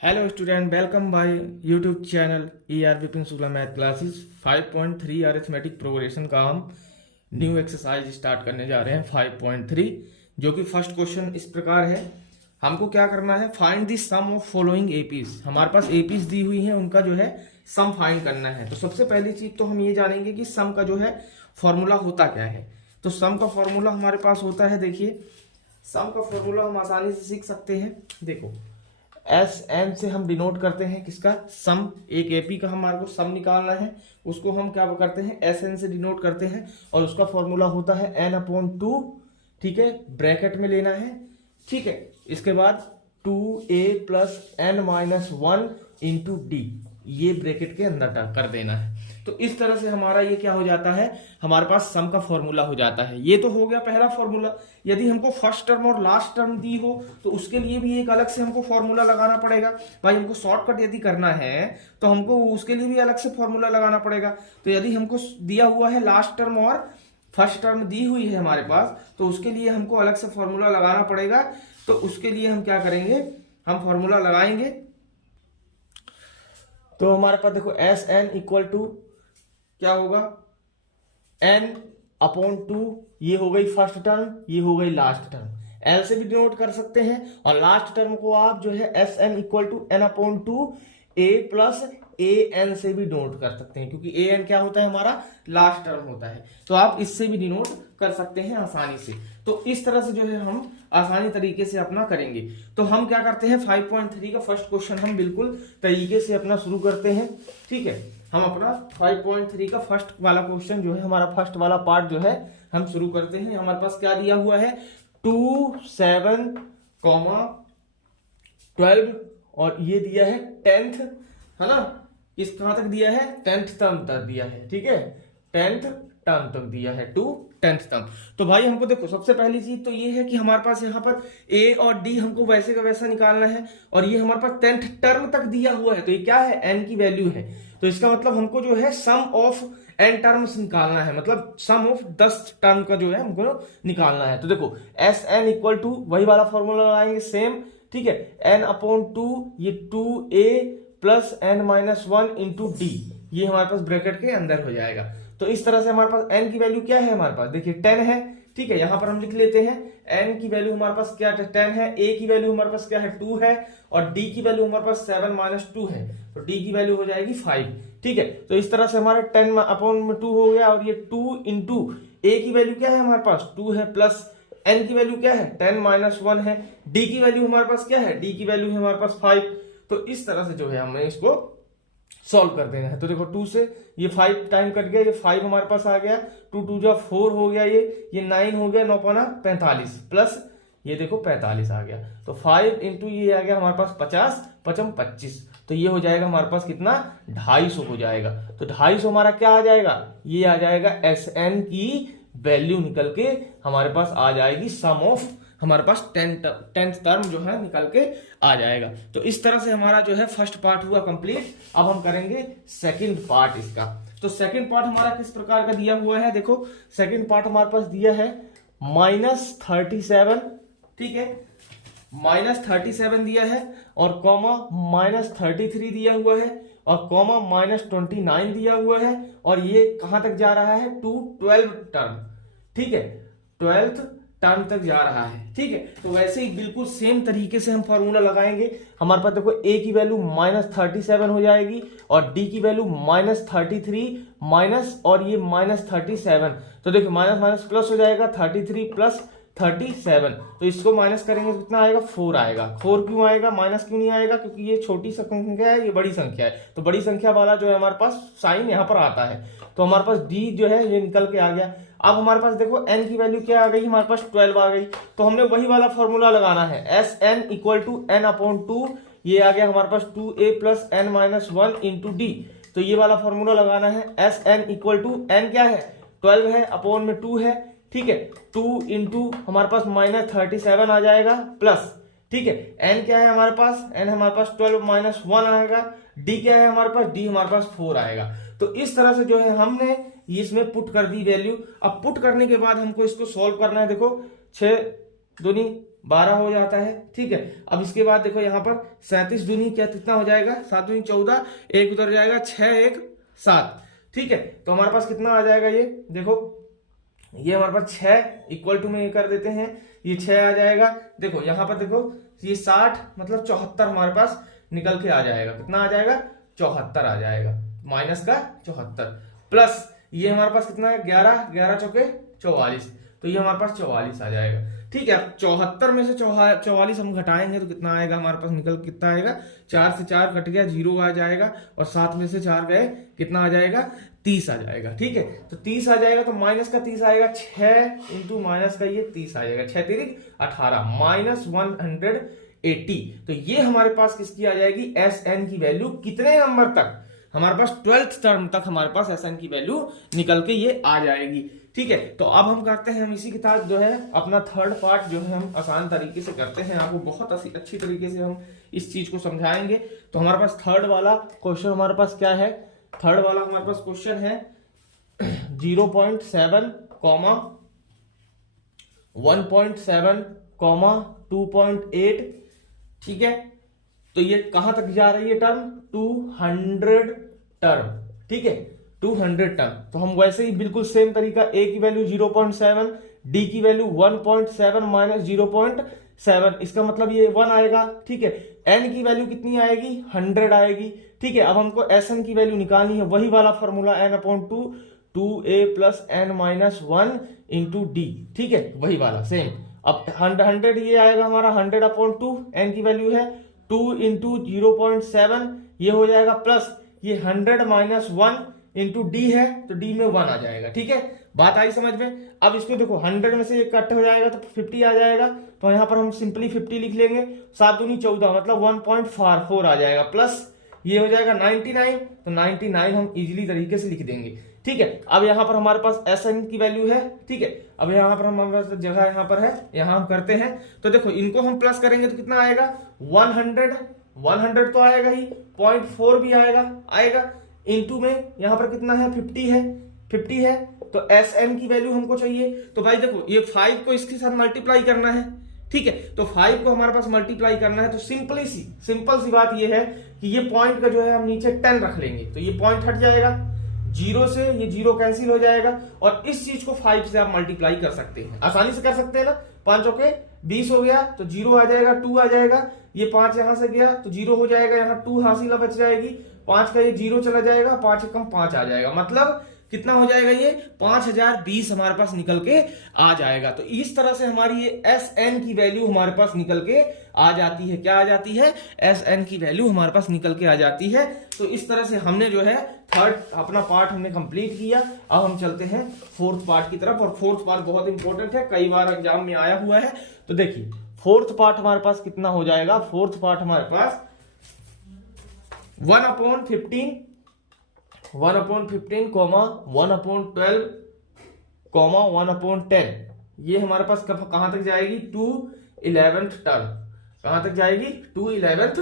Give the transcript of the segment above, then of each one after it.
Hello student, welcome by YouTube channel Vipin Shukla math classes 5.3 arithmetic progression का हम new exercise start करने जा रहे हैं 5.3, जो कि फर्स्ट क्वेश्चन इस प्रकार है। हमको क्या करना है, find the sum of following APs. हमारे पास एपीज दी हुई है, उनका जो है सम फाइंड करना है। तो सबसे पहली चीज तो हम ये जानेंगे कि सम का जो है फॉर्मूला होता क्या है। तो सम का फॉर्मूला हमारे पास होता है, देखिए सम का फॉर्मूला हम आसानी से सीख सकते हैं। देखो एस एन से हम डिनोट करते हैं किसका, सम। एक एपी का हमारे को सम निकालना है, उसको हम क्या करते हैं, एस एन से डिनोट करते हैं, और उसका फॉर्मूला होता है एन अपॉन टू। ठीक है, ब्रैकेट में लेना है। ठीक है, इसके बाद 2a plus N minus 1 into D, ये ब्रैकेट के अंदर कर देना है। तो इस तरह से हमारा ये क्या हो जाता है, हमारे पास सम का फॉर्मूला हो जाता है। ये तो हो गया पहला फॉर्मूला। यदि हमको फर्स्ट टर्म और लास्ट टर्म दी हो तो उसके लिए भी एक अलग से हमको फॉर्मूला लगाना पड़ेगा। भाई हमको शॉर्टकट यदि करना है तो हमको उसके लिए भी अलग से फॉर्मूला लगाना पड़ेगा। तो यदि हमको दिया हुआ है लास्ट टर्म और फर्स्ट टर्म दी हुई है हमारे पास, तो उसके लिए हमको अलग से फॉर्मूला लगाना पड़ेगा। तो उसके लिए हम क्या करेंगे, हम फॉर्मूला लगाएंगे। तो हमारे पास देखो एस एन इक्वल टू क्या होगा, एन अपॉन टू, ये हो गई फर्स्ट टर्म, ये हो गई लास्ट टर्म। एल से भी डिनोट कर सकते हैं, और लास्ट टर्म को आप जो है S N equal to N upon two A plus A N से भी डिनोट कर सकते हैं, क्योंकि ए एन क्या होता है, हमारा लास्ट टर्म होता है। तो आप इससे भी डिनोट कर सकते हैं आसानी से। तो इस तरह से जो है हम आसानी तरीके से अपना करेंगे। तो हम क्या करते हैं, 5.3 का फर्स्ट क्वेश्चन हम बिल्कुल तरीके से अपना शुरू करते हैं। ठीक है, हम अपना 5.3 का फर्स्ट वाला क्वेश्चन जो है, हमारा फर्स्ट वाला पार्ट जो है हम शुरू करते हैं। हमारे पास क्या दिया हुआ है, 2, 7, 12, और ये दिया है 10th, है ना। इस कहां तक दिया है, 10th टर्म तक दिया है। ठीक है, 10th टर्म तक दिया है, टू 10th टर्म। तो भाई हमको देखो सबसे पहली चीज तो ये है कि हमारे पास यहाँ पर ए और डी हमको वैसे का वैसा निकालना है, और ये हमारे पास 10th टर्म तक दिया हुआ है। तो ये क्या है, एन की वैल्यू है। तो इसका मतलब हमको जो है सम ऑफ एन टर्म्स निकालना है, मतलब सम ऑफ 10 टर्म का जो है हमको निकालना है। तो देखो एस एन इक्वल टू वही वाला फॉर्मूला लगाएंगे सेम। ठीक है, एन अपॉन टू, ये 2a plus N minus 1 into D, ये हमारे पास ब्रैकेट के अंदर हो जाएगा। तो इस तरह से हमारे पास n की वैल्यू क्या है, हमारे पास देखिए 10 है। ठीक है, यहां पर हम लिख लेते हैं n की वैल्यू हमारे पास क्या 10 है, a की वैल्यू हमारे पास क्या है 2 है, और d की वैल्यू हमारे पास 7 माइनस 2 है। तो d की वैल्यू हो जाएगी 5। ठीक है, तो इस तरह से हमारा 10 अपॉन 2 हो गया, और ये 2 इंटू a की वैल्यू क्या है हमारे पास 2 है, प्लस n की वैल्यू क्या है 10 माइनस 1 है, d की वैल्यू हमारे पास क्या है, d की वैल्यू है हमारे पास 5। तो इस तरह से जो है हमें इसको सॉल्व कर देना है। तो देखो 2 से ये 5 टाइम कट गया, ये 5 हमारे पास आ गया, 2 2 जा 4 हो गया, ये 9 हो गया, 9 पाना 45, प्लस ये देखो 45 आ गया। तो 5 इंटू ये आ गया हमारे पास 50, 55 25, तो ये हो जाएगा हमारे पास कितना, 250 हो जाएगा। तो 250 हमारा क्या आ जाएगा, ये आ जाएगा एस एन की वैल्यू निकल के हमारे पास आ जाएगी, सम ऑफ हमारे पास 10th टर्म जो है निकल के आ जाएगा। तो इस तरह से हमारा जो है फर्स्ट पार्ट हुआ कंप्लीट। अब हम करेंगे सेकंड पार्ट इसका। तो सेकंड पार्ट हमारा किस प्रकार का दिया हुआ है, देखो सेकंड पार्ट हमारे पास दिया है -37। ठीक है, -37 दिया है, और कॉमा -33 दिया हुआ है, और कॉमा -29 दिया हुआ है, और ये कहां तक जा रहा है, टू 12 टर्म। ठीक है, 12th टर्म तक जा रहा है। ठीक है, तो वैसे ही बिल्कुल सेम तरीके से हम फॉर्मूला लगाएंगे। हमारे पास देखो a की वैल्यू -37 हो जाएगी, और d की वैल्यू -33 माइनस, और ये -37। तो देखो माइनस माइनस प्लस हो जाएगा, 33 प्लस 37। तो इसको माइनस करेंगे तो कितना आएगा, 4 आएगा। 4 क्यों आएगा, माइनस क्यों नहीं आएगा, क्योंकि ये छोटी संख्या है, ये बड़ी संख्या है। तो बड़ी संख्या वाला जो है हमारे पास साइन यहाँ पर आता है। तो हमारे पास d जो है ये निकल के आ गया। अब हमारे पास देखो n की वैल्यू क्या आ गई, हमारे पास 12 आ गई। तो हमने वही वाला फॉर्मूला लगाना है, S N equal to N upon two, ये आ गया हमारे पास 2a plus N minus 1 into D. तो ये वाला फॉर्मूला लगाना है, S N equal to N क्या है 12 है, अपॉन में 2 है। ठीक है, 2 इंटू हमारे पास -37 आ जाएगा, प्लस ठीक है n क्या है हमारे पास, n हमारे पास 12 माइनस 1 आएगा, d क्या है हमारे पास, d हमारे पास 4 आएगा। तो इस तरह से जो है हमने इसमें पुट कर दी वैल्यू। अब पुट करने के बाद हमको इसको सॉल्व करना है। देखो 6 दूनी 12 हो जाता है, ठीक है। अब इसके बाद देखो यहाँ पर 37 दूनी क्या कितना हो जाएगा, 7 दूनी 14, एक उधर जाएगा, 6 1 7, ठीक है। तो हमारे पास कितना आ जाएगा, ये देखो ये हमारे पास 6 इक्वल टू में ये कर देते हैं, ये 6 आ जाएगा। देखो यहाँ पर देखो ये 60 मतलब 74 हमारे पास निकल के आ जाएगा, कितना आ जाएगा, 74 आ जाएगा, माइनस का 74 प्लस ये हमारे पास कितना है, 11 11 चौके 44, तो ये हमारे पास 44 आ जाएगा, ठीक है। अब 74 में से 44 हम घटाएंगे तो कितना आएगा हमारे पास, निकल कितना आएगा, 4 से 4 कट गया, 0 आ जाएगा, और 7 में से 4 गए, कितना आ जाएगा, 30 आ जाएगा, ठीक है। तो 30 आ जाएगा, तो माइनस का 30 आएगा, 6 इंटू माइनस का ये 30 आ जाएगा, 6 तिरिक 18 माइनस 180। तो ये हमारे पास किसकी आ जाएगी, एस एन की वैल्यू कितने नंबर तक, हमारे पास 12th टर्म तक हमारे पास एस एन की वैल्यू निकल के ये आ जाएगी, ठीक है। तो अब हम करते हैं, हम इसी के साथ जो है अपना थर्ड पार्ट जो है हम आसान तरीके से करते हैं, आपको बहुत अच्छी तरीके से हम इस चीज को समझाएंगे। तो हमारे पास थर्ड वाला क्वेश्चन हमारे पास क्या है, थर्ड वाला हमारे पास क्वेश्चन है 0.7, 1.7, 2.8, ठीक है। तो ये कहां तक जा रही है टर्म, 200 टर्म, ठीक है, 200 टर्म। तो हम वैसे ही बिल्कुल सेम तरीका, ए की वैल्यू 0.7, डी की वैल्यू 1.7 माइनस 0.7, इसका मतलब ये 1 आएगा, ठीक है। एन की वैल्यू कितनी आएगी, 100 आएगी, ठीक है। अब हमको एस एन की वैल्यू निकालनी है, वही वाला formula n/2 2a plus n minus 1 into D, ठीक है, वही वाला सेम। अब 100 ये आएगा हमारा 100/2, एन की वैल्यू है 2 इंटू 0.7, ये हो जाएगा प्लस ये 100 माइनस 1 इंटू डी है, तो डी में 1 आ जाएगा, ठीक है। बात आई समझ में। अब इसको देखो 100 में से कट हो जाएगा तो 50 आ जाएगा, तो यहाँ पर हम सिंपली 50 लिख लेंगे, 7 दूनी 14 मतलब 1.44 आ जाएगा, प्लस ये हो जाएगा 99, तो 99 हम इजीली तरीके से लिख देंगे, ठीक है। अब यहाँ पर हमारे पास एस एन की वैल्यू है, ठीक है। अब यहाँ पर हमारे पास जगह यहाँ पर है, यहाँ हम करते हैं, तो देखो इनको हम प्लस करेंगे तो कितना आएगा, 100 तो आएगा ही, 0.4 भी आएगा इंटू में यहाँ पर कितना है, 50 है, तो एस एन की वैल्यू हमको चाहिए। तो भाई देखो ये 5 को इसके साथ मल्टीप्लाई करना है, ठीक है। तो 5 को हमारे पास मल्टीप्लाई करना है, तो सिंपल सी बात ये है कि ये पॉइंट का जो है हम नीचे 10 रख लेंगे, तो ये पॉइंट हट जाएगा, 0 से ये 0 कैंसिल हो जाएगा, और इस चीज को 5 से आप मल्टीप्लाई कर सकते हैं, आसानी से कर सकते हैं ना। 5 चौके 20 हो गया, तो 0 आ जाएगा, 2 आ जाएगा, ये 5 यहां से गया तो 0 हो जाएगा, यहाँ 2 हासिल बच जाएगी, 5 का ये 0 चला जाएगा, 5 कम 5 आ जाएगा, मतलब कितना हो जाएगा, ये 5020 हमारे पास निकल के आ जाएगा। तो इस तरह से हमारी ये एस एन की वैल्यू हमारे पास निकल के आ जाती है, क्या आ जाती है, एस एन की वैल्यू हमारे पास निकल के आ जाती है। तो इस तरह से हमने जो है थर्ड अपना पार्ट हमने कंप्लीट किया। अब हम चलते हैं फोर्थ पार्ट की तरफ, और फोर्थ पार्ट बहुत इंपॉर्टेंट है, कई बार एग्जाम में आया हुआ है। तो देखिए फोर्थ पार्ट हमारे पास कितना हो जाएगा, फोर्थ पार्ट हमारे पास 1/15, 1/15, 1/12, 1/10, ये हमारे पास कहां तक जाएगी, 2/11th टर्म, कहां तक जाएगी, 2/11th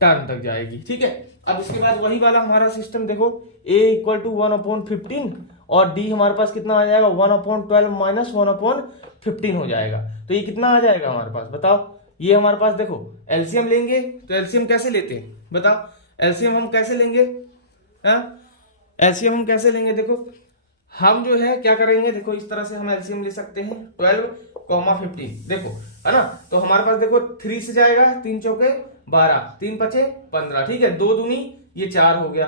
टर्म तक जाएगी, ठीक है। अब इसके बाद वही वाला हमारा सिस्टम देखो, a इक्वल टू 1/15 और d हमारे पास कितना आ जाएगा, 1/12 माइनस 1/15 हो जाएगा। तो ये कितना आ जाएगा हमारे पास, बताओ। ये हमारे पास देखो एलसीएम लेंगे, तो एलसीएम कैसे लेते हैं, बताओ, एलसीएम हम कैसे लेंगे, एलसीएम हम कैसे लेंगे, देखो हम जो है क्या करेंगे, देखो इस तरह से हम एलसीएम ले सकते हैं, 12,15, देखो है ना। तो हमारे पास देखो 3 से जाएगा, 3 चौके 12, 3 पचे 15, ठीक है, 2 दूनी ये 4 हो गया,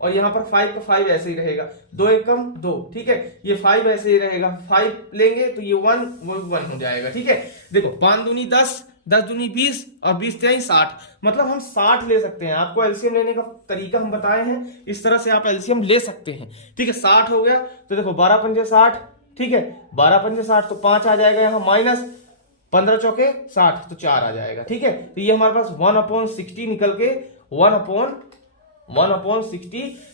और यहाँ पर 5 का 5 ऐसे ही रहेगा, 2 एकम 2, ठीक है, ये 5 ऐसे ही रहेगा, 5 लेंगे तो ये 1 हो जाएगा, ठीक है। देखो 5 दूनी 10, 10 दूनी 20 और 20 3 60, मतलब हम 60 ले सकते हैं। आपको एलसीएम लेने का तरीका हम बताए हैं, इस तरह से आप एलसीएम ले सकते हैं, ठीक है। 60 हो गया, तो देखो 12 पंजे 60, ठीक है, 12 पंजे 60, तो 5 आ जाएगा यहाँ, माइनस 15 चौके 60, तो 4 आ जाएगा, ठीक है। तो ये हमारे पास 1/60 निकल के 1/60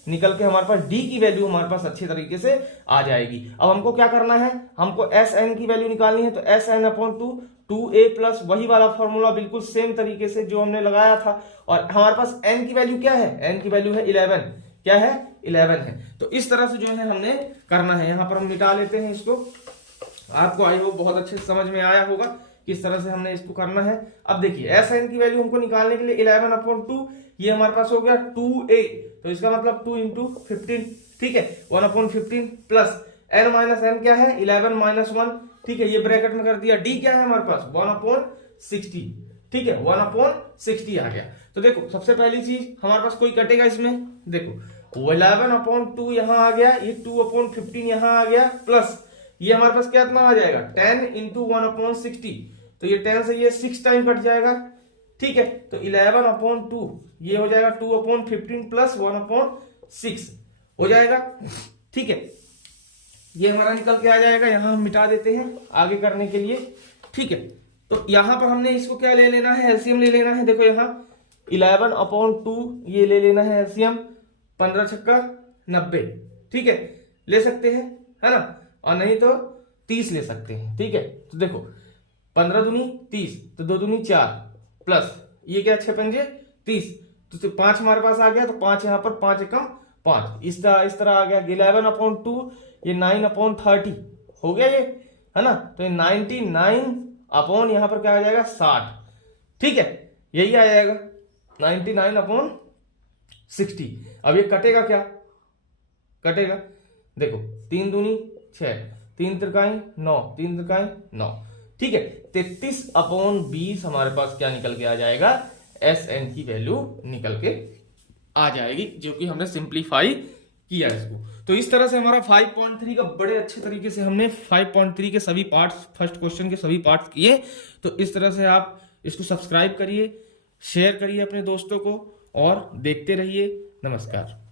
निकल के हमारे पास डी की वैल्यू हमारे पास अच्छे तरीके से आ जाएगी। अब हमको क्या करना है, हमको एस एन की वैल्यू निकालनी है, तो SN/2 2a प्लस वही वाला फॉर्मूला बिल्कुल सेम तरीके से जो हमने लगाया था, और हमारे पास n की वैल्यू क्या है, n की वैल्यू है 11, क्या है 11 है। तो इस तरह से जो है हमने करना है, यहां पर हम मिटा लेते हैं इसको, आपको आई होप बहुत अच्छे से समझ में आया होगा। किस तरह से हमने इसको करना है। अब देखिए एस एन की वैल्यू हमको निकालने के लिए 11/2 ये हमारे पास हो गया 2a, तो इसका मतलब 2 इंटू 15, ठीक है, 1/15 प्लस n माइनस एन क्या है 11 माइनस 1, ठीक है, ये ब्रैकेट में कर दिया। d क्या है हमारे पास 1/60, ठीक है, 1/60 आ गया। तो देखो सबसे पहली चीज हमारे पास कोई कटेगा इसमें, देखो 11/2 यहां आ गया, ये 2/15 यहां आ गया, प्लस ये हमारे पास कितना आ जाएगा 10 इंटू 1/60, तो ये 10 से ये 6 टाइम कट जाएगा, ठीक है, तो 11/2 ये हो जाएगा 2/15 प्लस 1/6 हो जाएगा, ठीक है, ये हमारा निकल के आ जाएगा। यहां हम मिटा देते हैं आगे करने के लिए, ठीक है। तो यहां पर हमने इसको क्या ले लेना है, एलसीएम ले लेना है। देखो यहाँ 11/2 ये ले लेना है एलसीएम, 15 छक्का 90, ठीक है, ले सकते हैं, है ना, और नहीं तो 30 ले सकते हैं, ठीक है। तो देखो 15 दूनी 30, तो 2 दूनी 4 प्लस ये क्या 6 पंजे 30, तो 5 हमारे पास आ गया, तो 5 यहाँ पर 5 एकम 5, इस तरह आ गया। 11/2 ये 9/30 हो गया ये, है ना, तो ये 99 यहाँ पर क्या आ जाएगा 60, ठीक है, यही आ जाएगा 99/60। अब ये कटेगा क्या, कटेगा, देखो 3 दूनी 6, 3 त्रिकाई 9, 3 त्रिकाई 9, ठीक है, 33/20 हमारे पास क्या निकल के आ जाएगा, एस एन की वैल्यू निकल के आ जाएगी, जो कि हमने सिंप्लीफाई किया इसको। तो इस तरह से हमारा 5.3 का बड़े अच्छे तरीके से हमने 5.3 के सभी पार्ट्स, फर्स्ट क्वेश्चन के सभी पार्ट्स किए। तो इस तरह से आप इसको सब्सक्राइब करिए, शेयर करिए अपने दोस्तों को और देखते रहिए। नमस्कार।